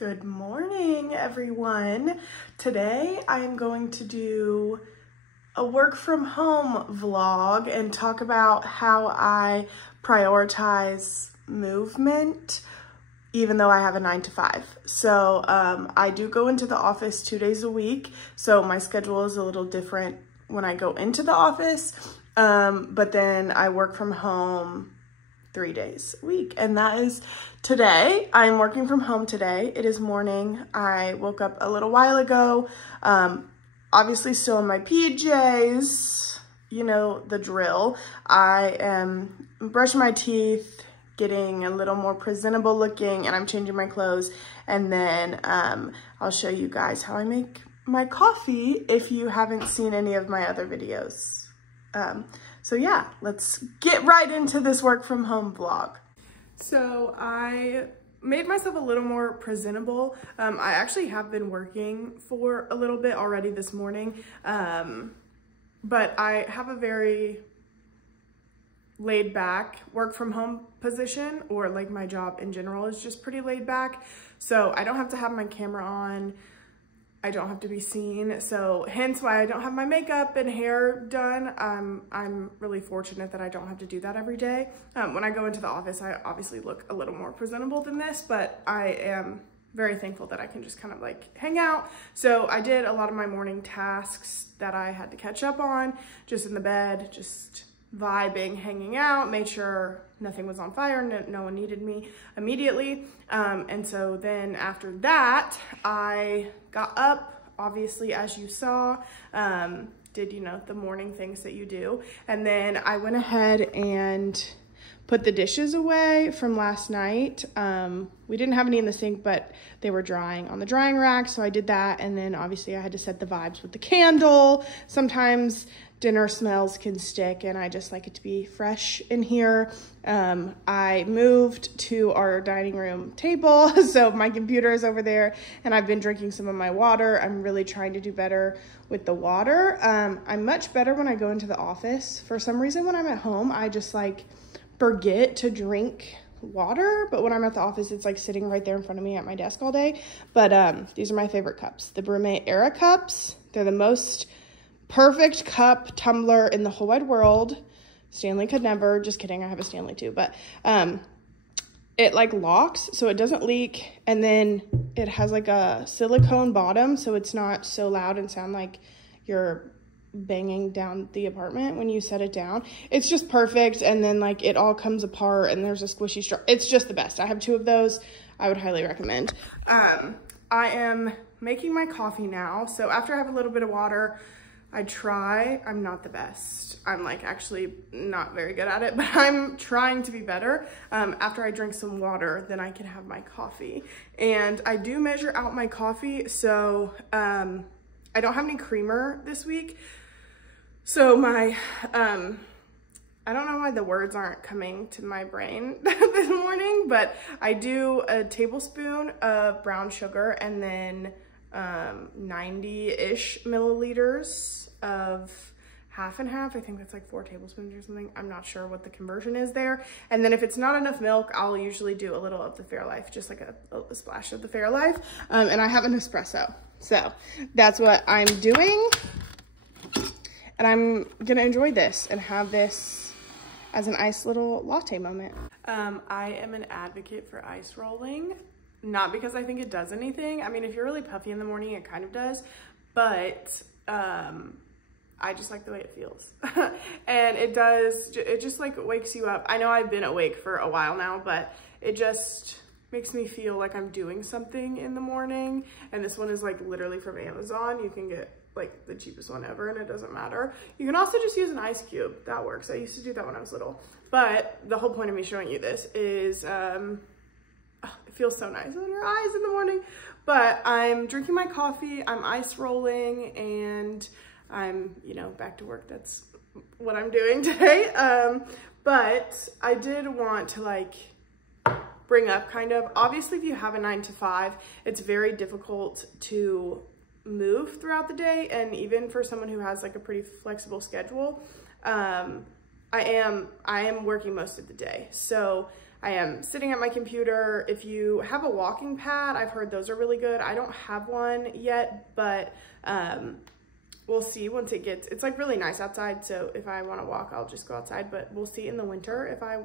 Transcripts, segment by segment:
Good morning, everyone. Today I am going to do a work from home vlog and talk about how I prioritize movement even though I have a 9 to 5. So I do go into the office 2 days a week. So my schedule is a little different when I go into the office. But then I work from home 3 days a week, and that is today. I'm working from home today. It is morning. I woke up a little while ago, obviously still in my PJs, you know the drill. I am brushing my teeth, getting a little more presentable looking, and I'm changing my clothes, and then I'll show you guys how I make my coffee if you haven't seen any of my other videos. So yeah, let's get right into this work from home vlog. So I made myself a little more presentable. I actually have been working for a little bit already this morning, but I have a very laid back work from home position, or like my job in general is just pretty laid back. So I don't have to have my camera on. I don't have to be seen, so hence why I don't have my makeup and hair done. I'm really fortunate that I don't have to do that every day. When I go into the office, I obviously look a little more presentable than this, but I am very thankful that I can just kind of like hang out. So I did a lot of my morning tasks that I had to catch up on, just in the bed, just vibing, hanging out, made sure nothing was on fire, no one needed me immediately. And so then after that, I got up, obviously, as you saw, did, you know, the morning things that you do. And then I went ahead and put the dishes away from last night. We didn't have any in the sink, but they were drying on the drying rack, so I did that. And then obviously I had to set the vibes with the candle. Sometimes dinner smells can stick, and I just like it to be fresh in here. I moved to our dining room table, so my computer is over there, and I've been drinking some of my water. I'm really trying to do better with the water. I'm much better when I go into the office. For some reason, when I'm at home, I just like forget to drink water, but when I'm at the office, it's like sitting right there in front of me at my desk all day. But these are my favorite cups, the Brumé Era cups. They're the most perfect cup tumbler in the whole wide world. Stanley could never. Just kidding, I have a Stanley too, but it like locks so it doesn't leak, and then it has like a silicone bottom so it's not so loud and sound like you're banging down the apartment when you set it down. It's just perfect, and then like it all comes apart and there's a squishy straw. It's just the best. I have 2 of those. I would highly recommend. I am making my coffee now, so after I have a little bit of water, I'm not the best. I'm like actually not very good at it, but I'm trying to be better. After I drink some water, then I can have my coffee. And I do measure out my coffee, so I don't have any creamer this week. So my, I don't know why the words aren't coming to my brain this morning, but I do a tablespoon of brown sugar and then 90-ish milliliters of half and half. I think that's like 4 tablespoons or something. I'm not sure what the conversion is there. And then if it's not enough milk, I'll usually do a little of the Fairlife, just like a splash of the Fairlife. And I have an espresso. So that's what I'm doing. And I'm gonna enjoy this and have this as an nice little latte moment. I am an advocate for ice rolling. Not because I think it does anything. I mean, if you're really puffy in the morning, it kind of does, but I just like the way it feels. And it just like wakes you up. I know I've been awake for a while now, but it just makes me feel like I'm doing something in the morning. And this one is like literally from Amazon. You can get like the cheapest one ever, and it doesn't matter. You can also just use an ice cube. That works. I used to do that when I was little. But the whole point of me showing you this is, it feels so nice on your eyes in the morning. But I'm drinking my coffee, I'm ice rolling, and I'm, you know, back to work. That's what I'm doing today. But I did want to like bring up kind of, obviously if you have a 9 to 5, it's very difficult to move throughout the day. And even for someone who has like a pretty flexible schedule, I am working most of the day. So I am sitting at my computer. If you have a walking pad, I've heard those are really good. I don't have one yet, but we'll see once it's like really nice outside. So if I want to walk, I'll just go outside, but we'll see in the winter if I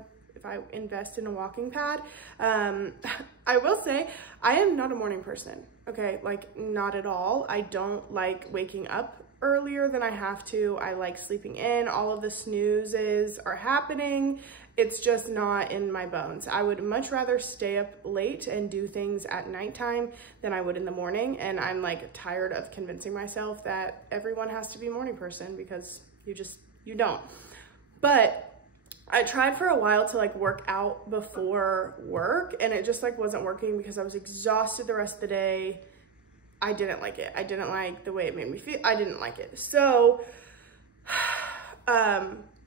invest in a walking pad. I will say I am not a morning person. Okay. Like not at all. I don't like waking up earlier than I have to. I like sleeping in. All of the snoozes are happening. It's just not in my bones. I would much rather stay up late and do things at nighttime than I would in the morning. And I'm like tired of convincing myself that everyone has to be a morning person, because you don't. But I tried for a while to like work out before work, and it just like wasn't working because I was exhausted the rest of the day. I didn't like it. I didn't like the way it made me feel. I didn't like it. So,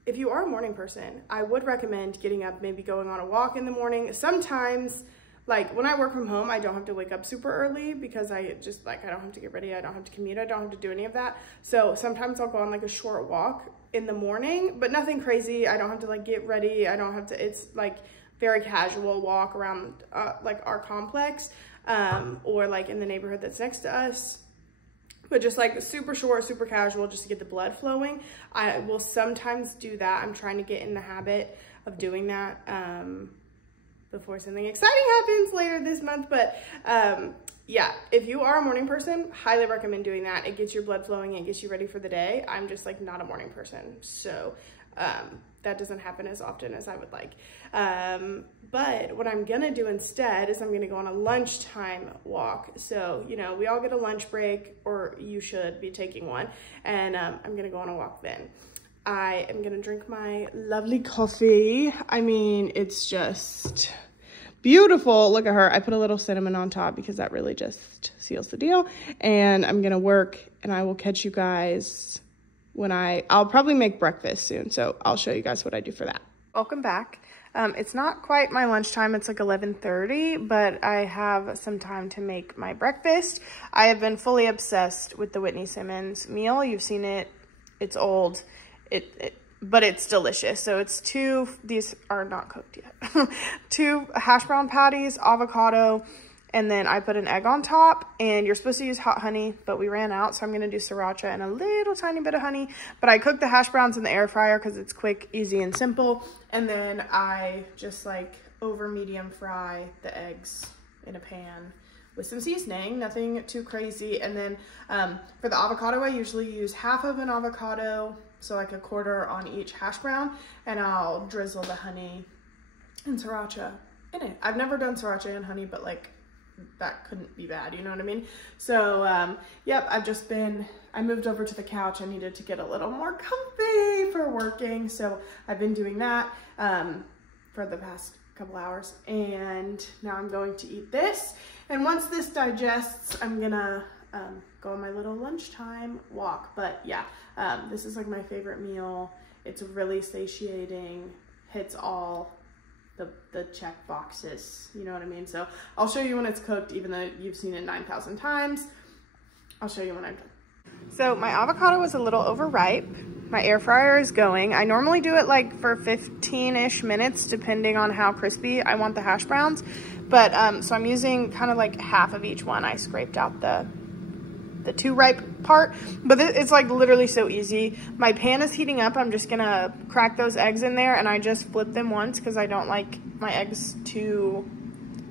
if you are a morning person, I would recommend getting up, maybe going on a walk in the morning. Sometimes, like when I work from home, I don't have to wake up super early because I just like, I don't have to get ready. I don't have to commute. I don't have to do any of that. So sometimes I'll go on like a short walk in the morning, but nothing crazy. I don't have to like get ready. I don't have to, it's like very casual walk around like our complex or like in the neighborhood that's next to us. But just like super short, super casual, just to get the blood flowing. I will sometimes do that. I'm trying to get in the habit of doing that before something exciting happens later this month. But yeah, if you are a morning person, highly recommend doing that. It gets your blood flowing, it gets you ready for the day. I'm just like not a morning person. So that doesn't happen as often as I would like. But what I'm gonna do instead is I'm gonna go on a lunchtime walk. So, you know, we all get a lunch break, or you should be taking one. And I'm gonna go on a walk then. I am gonna drink my lovely coffee. I mean, it's just beautiful. Look at her. I put a little cinnamon on top because that really just seals the deal. And I'm gonna work, and I will catch you guys when I'll probably make breakfast soon. So I'll show you guys what I do for that. Welcome back. It's not quite my lunchtime. It's like 11:30, but I have some time to make my breakfast. I have been fully obsessed with the Whitney Simmons meal. You've seen it. It's old. But it's delicious. So it's these are not cooked yet. 2 hash brown patties, avocado, and then I put an egg on top, and you're supposed to use hot honey, but we ran out, so I'm gonna do sriracha and a little tiny bit of honey. But I cook the hash browns in the air fryer because it's quick, easy, and simple. And then I just like over medium fry the eggs in a pan with some seasoning, nothing too crazy. And then for the avocado, I usually use half of an avocado, so like a quarter on each hash brown, and I'll drizzle the honey and sriracha in it. I've never done sriracha and honey, but like that couldn't be bad, you know what I mean? So yep, I moved over to the couch. I needed to get a little more comfy for working, so I've been doing that for the past couple hours, and now I'm going to eat this. And once this digests, I'm gonna go on my little lunchtime walk. But yeah, this is like my favorite meal. It's really satiating, hits all the check boxes, you know what I mean? So I'll show you when it's cooked, even though you've seen it 9,000 times. I'll show you when I'm done. So my avocado was a little overripe. My air fryer is going. I normally do it like for 15-ish minutes, depending on how crispy I want the hash browns. But so I'm using kind of like half of each one. I scraped out the too ripe part, but it's like literally so easy. My pan is heating up. I'm just gonna crack those eggs in there, and I just flip them once because I don't like my eggs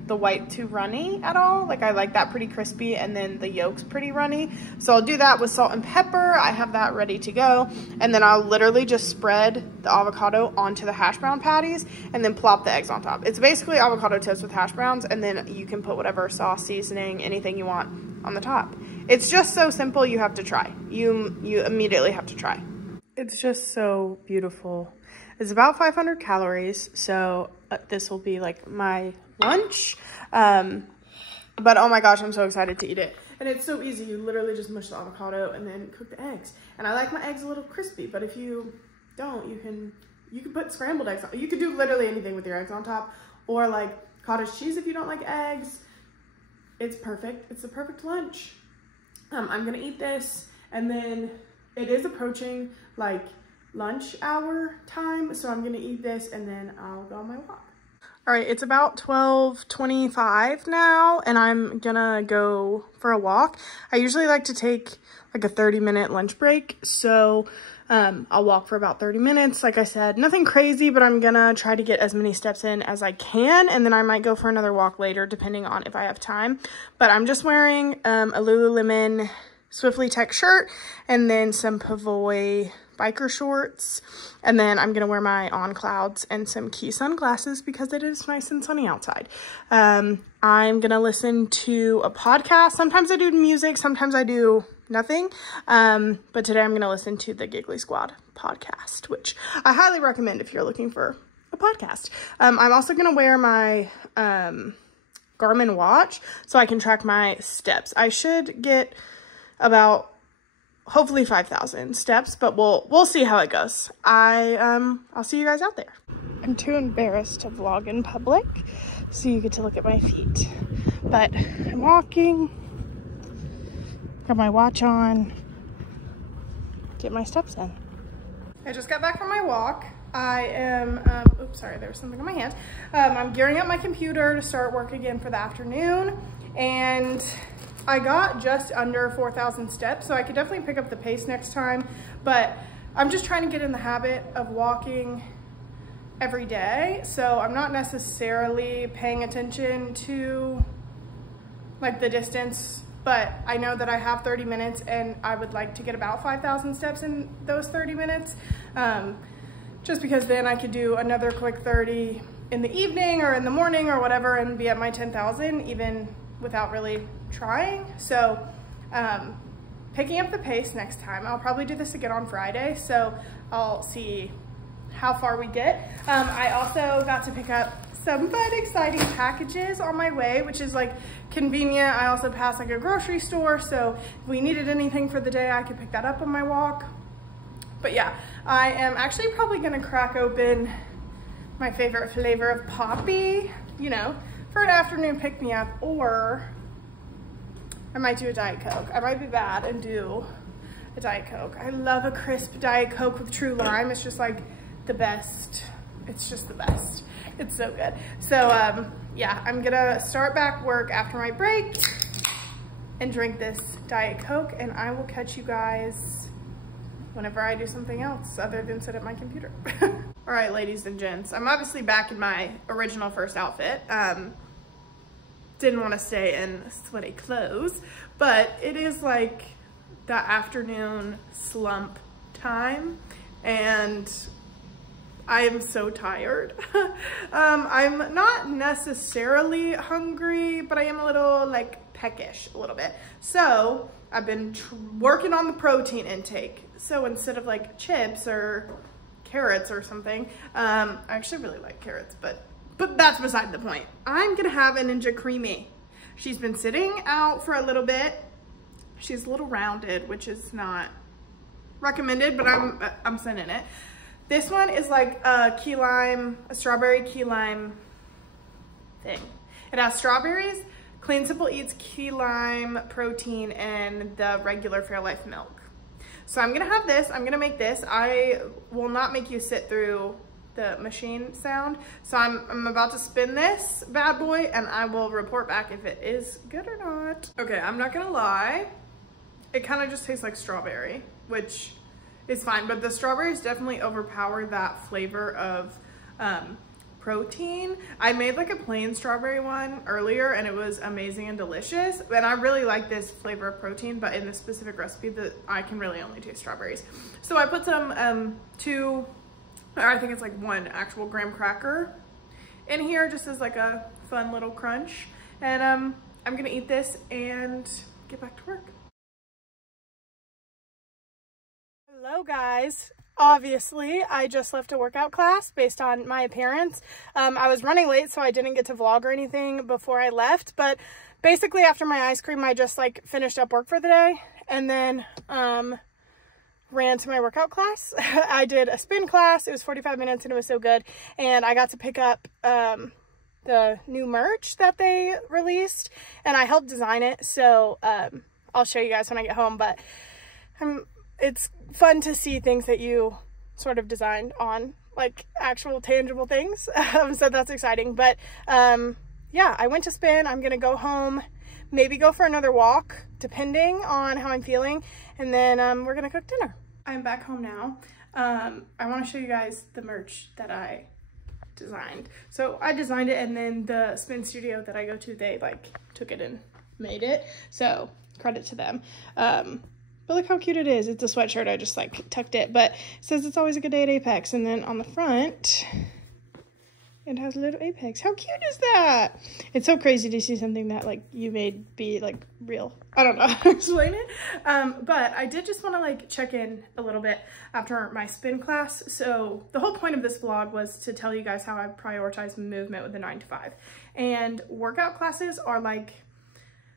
the white too runny at all. Like I like that pretty crispy, and then the yolk's pretty runny. So I'll do that with salt and pepper. I have that ready to go. And then I'll literally just spread the avocado onto the hash brown patties and then plop the eggs on top. It's basically avocado toast with hash browns, and then you can put whatever sauce, seasoning, anything you want on the top. It's just so simple. You have to try. You immediately have to try. It's just so beautiful. It's about 500 calories, so this will be like my lunch. But oh my gosh, I'm so excited to eat it. And it's so easy. You literally just mush the avocado and then cook the eggs. And I like my eggs a little crispy, but if you don't, you can put scrambled eggs on. You could do literally anything with your eggs on top, or like cottage cheese if you don't like eggs. It's perfect. It's the perfect lunch. I'm gonna eat this, and then it is approaching like lunch hour time, so I'm gonna eat this and then I'll go on my walk. All right, it's about 12:25 now, and I'm gonna go for a walk. I usually like to take like a 30-minute lunch break, so I'll walk for about 30 minutes. Like I said, nothing crazy, but I'm gonna try to get as many steps in as I can, and then I might go for another walk later, depending on if I have time. But I'm just wearing a Lululemon Swiftly Tech shirt, and then some Pavoy biker shorts, and then I'm gonna wear my On Clouds and some Key sunglasses because it is nice and sunny outside. I'm gonna listen to a podcast. Sometimes I do music, sometimes I do nothing, but today I'm gonna listen to the Giggly Squad podcast, which I highly recommend if you're looking for a podcast. I'm also gonna wear my Garmin watch so I can track my steps. I should get about hopefully 5,000 steps, but we'll see how it goes. I'll see you guys out there. I'm too embarrassed to vlog in public, so you get to look at my feet. But I'm walking, got my watch on, get my steps in. I just got back from my walk. I am, oops, sorry, there was something on my hand. I'm gearing up my computer to start work again for the afternoon, and I got just under 4,000 steps, so I could definitely pick up the pace next time, but I'm just trying to get in the habit of walking every day, so I'm not necessarily paying attention to like the distance, but I know that I have 30 minutes and I would like to get about 5,000 steps in those 30 minutes, just because then I could do another quick 30 in the evening or in the morning or whatever and be at my 10,000 even without really trying. So picking up the pace next time. I'll probably do this again on Friday, so I'll see how far we get. I also got to pick up some fun, exciting packages on my way, which is like convenient. I also passed like a grocery store, so if we needed anything for the day, I could pick that up on my walk. But yeah, I am actually probably gonna crack open my favorite flavor of Poppy, you know, for an afternoon pick-me-up, or I might do a Diet Coke. I might be bad and do a Diet Coke. I love a crisp Diet Coke with true lime. It's just like the best. It's just the best. It's so good. So yeah, I'm gonna start back work after my break and drink this Diet Coke, and I will catch you guys whenever I do something else other than sit at my computer. All right, ladies and gents, I'm obviously back in my original first outfit. Didn't want to stay in sweaty clothes, but it is like the afternoon slump time, and I am so tired. I'm not necessarily hungry, but I am a little like peckish a little bit. So I've been working on the protein intake. So instead of like chips or carrots or something, I actually really like carrots, but that's beside the point. I'm gonna have a Ninja Creamy. She's been sitting out for a little bit. She's a little rounded, which is not recommended, but I'm sending it. This one is like a key lime, a strawberry key lime thing. It has strawberries, Clean Simple Eats key lime protein, and the regular Fairlife milk. So I'm gonna have this, I'm gonna make this. I will not make you sit through the machine sound. So I'm about to spin this bad boy, and I will report back if it is good or not. Okay, I'm not gonna lie. It kind of just tastes like strawberry, which is fine, but the strawberries definitely overpower that flavor of protein. I made like a plain strawberry one earlier, and it was amazing and delicious. And I really like this flavor of protein, but in this specific recipe that I can really only taste strawberries. So I put some I think it's like 1 actual graham cracker in here, just as like a fun little crunch. And I'm gonna eat this and get back to work. Hello guys. Obviously, I just left a workout class based on my appearance. I was running late, so I didn't get to vlog or anything before I left, but basically after my ice cream, I just like finished up work for the day and then ran to my workout class. I did a spin class. It was 45 minutes and it was so good. And I got to pick up the new merch that they released, and I helped design it. So I'll show you guys when I get home, but it's fun to see things that you sort of designed on like actual tangible things. So that's exciting. But yeah, I went to spin. I'm gonna go home, maybe go for another walk, depending on how I'm feeling, and then we're gonna cook dinner. I'm back home now. I want to show you guys the merch that I designed. So I designed it, and then the spin studio that I go to, they like took it and made it. So credit to them. But look how cute it is. It's a sweatshirt. I just like tucked it, but it says it's always a good day at Apex. And then on the front, it has a little Apex. How cute is that? It's so crazy to see something that like you made be like real. I don't know how to explain it. But I did just want to like check in a little bit after my spin class. So the whole point of this vlog was to tell you guys how I prioritize movement with the 9 to 5. And workout classes are like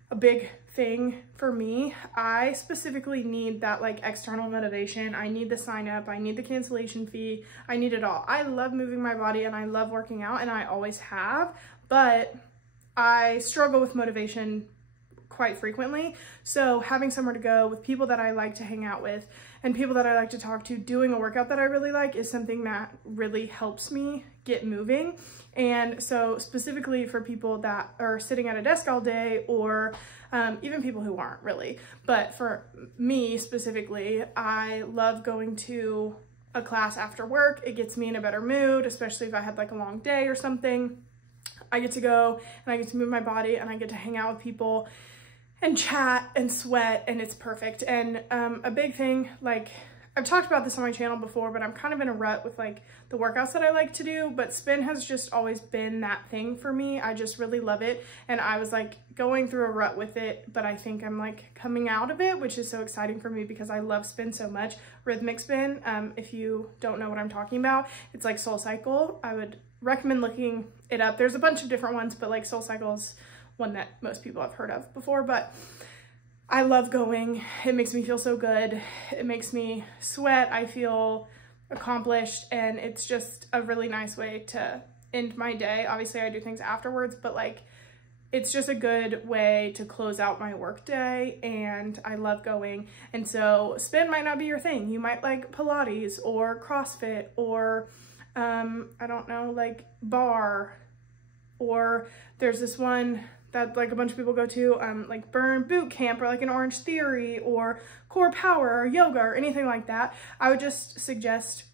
a big thing for me. I specifically need that like external motivation. I need the sign up, I need the cancellation fee, I need it all. I love moving my body and I love working out, and I always have, but I struggle with motivation quite frequently. So having somewhere to go with people that I like to hang out with and people that I like to talk to, doing a workout that I really like is something that really helps me get moving. And so specifically for people that are sitting at a desk all day, or even people who aren't really, but for me specifically, I love going to a class after work. It gets me in a better mood, especially if I had like a long day or something. I get to go and I get to move my body and I get to hang out with people and chat and sweat, and it's perfect. And a big thing, like I've talked about this on my channel before, but I'm kind of in a rut with like the workouts that I like to do, but spin has just always been that thing for me. I just really love it. And I was like going through a rut with it, but I think I'm like coming out of it, which is so exciting for me because I love spin so much. Rhythmic spin, if you don't know what I'm talking about, it's like Soul Cycle. I would recommend looking it up. There's a bunch of different ones, but like Soul Cycle is one that most people have heard of before. But I love going. It makes me feel so good. It makes me sweat. I feel accomplished, and it's just a really nice way to end my day. Obviously I do things afterwards, but like it's just a good way to close out my work day, and I love going. And so spin might not be your thing. You might like Pilates or CrossFit or I don't know, like bar, or there's this one that like a bunch of people go to, like Burn Boot Camp, or like an Orange Theory, or Core Power, or yoga, or anything like that. I would just suggest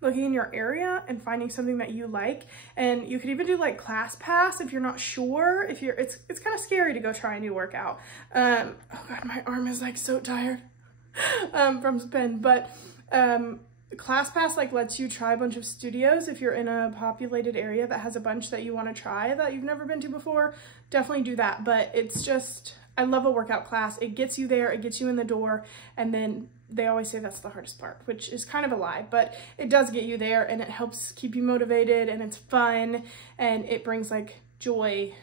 looking in your area and finding something that you like. And you could even do like Class Pass if you're not sure. If you're, it's kind of scary to go try a new workout. Oh God, my arm is like so tired from spin, but Class Pass like lets you try a bunch of studios if you're in a populated area that has a bunch that you want to try that you've never been to before. Definitely do that. But it's just, I love a workout class. It gets you there, it gets you in the door, and then they always say that's the hardest part, which is kind of a lie, but it does get you there, and it helps keep you motivated, and it's fun, and it brings like joy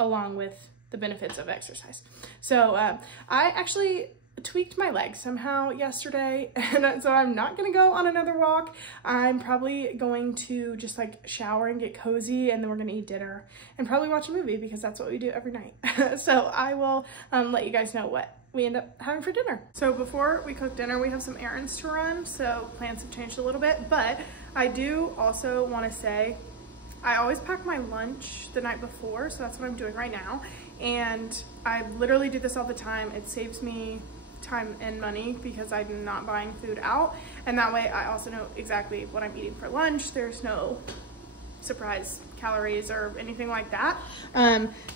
along with the benefits of exercise. So I actually tweaked my leg somehow yesterday, and so I'm not gonna go on another walk. I'm probably going to just like shower and get cozy, and then we're gonna eat dinner and probably watch a movie because that's what we do every night. So I will let you guys know what we end up having for dinner. So before we cook dinner, we have some errands to run, so plans have changed a little bit, but I do also want to say I always pack my lunch the night before, so that's what I'm doing right now, and I literally do this all the time. It saves me time and money because I'm not buying food out, and that way I also know exactly what I'm eating for lunch. There's no surprise calories or anything like that.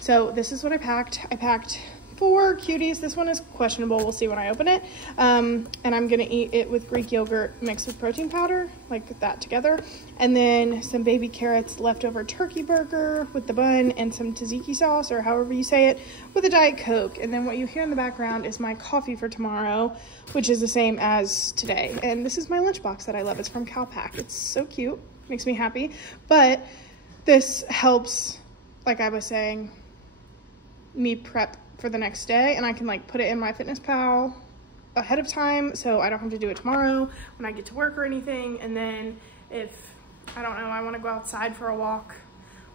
So this is what I packed. I packed 4 cuties. This one is questionable. We'll see when I open it. And I'm gonna eat it with Greek yogurt mixed with protein powder, like that together. And then some baby carrots, leftover turkey burger with the bun, and some tzatziki sauce, or however you say it, with a Diet Coke. And then what you hear in the background is my coffee for tomorrow, which is the same as today. And this is my lunchbox that I love. It's from Calpac. It's so cute, makes me happy. But this helps, like I was saying, me prep for the next day, and I can like put it in my FitnessPal ahead of time, so I don't have to do it tomorrow when I get to work or anything. And then if, I don't know, I want to go outside for a walk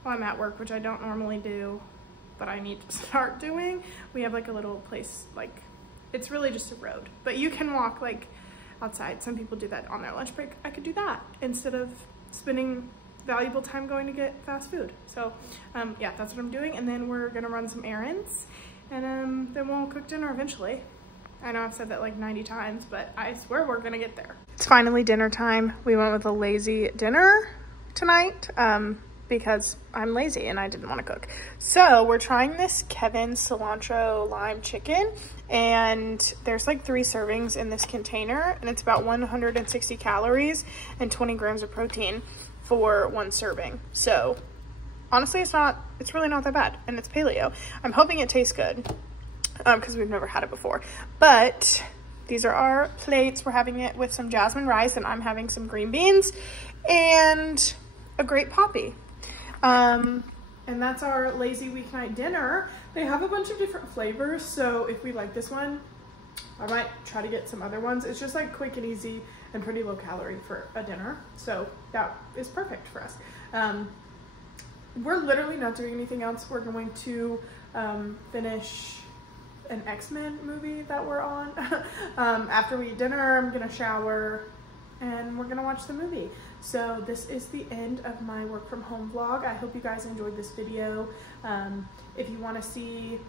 while I'm at work, which I don't normally do, but I need to start doing. We have like a little place, like it's really just a road, but you can walk like outside. Some people do that on their lunch break. I could do that instead of spending valuable time going to get fast food. So yeah, that's what I'm doing. And then we're gonna run some errands, and then we'll cook dinner eventually. I know I've said that like 90 times, but I swear we're gonna get there. It's finally dinner time. We went with a lazy dinner tonight because I'm lazy and I didn't want to cook. So we're trying this Kevin's cilantro lime chicken, and there's like 3 servings in this container, and it's about 160 calories and 20 grams of protein for 1 serving. So honestly, it's really not that bad, and it's paleo. I'm hoping it tastes good because we've never had it before. But these are our plates. We're having it with some jasmine rice, and I'm having some green beans and a great poppy. And that's our lazy weeknight dinner. They have a bunch of different flavors, so if we like this one, I might try to get some other ones. It's just like quick and easy and pretty low calorie for a dinner, so that is perfect for us. We're literally not doing anything else. We're going to finish an X-Men movie that we're on. After we eat dinner, I'm gonna shower and we're gonna watch the movie. So this is the end of my work from home vlog. I hope you guys enjoyed this video. If you want to see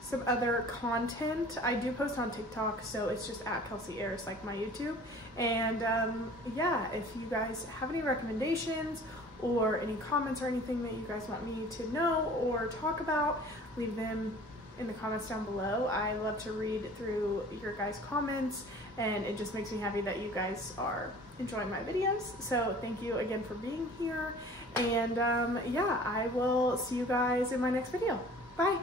some other content, I do post on TikTok, so it's just at Kelsi Airs, like my YouTube. And yeah, if you guys have any recommendations or any comments or anything that you guys want me to know or talk about, leave them in the comments down below. I love to read through your guys' comments, and it just makes me happy that you guys are enjoying my videos. So thank you again for being here, and yeah, I will see you guys in my next video. Bye.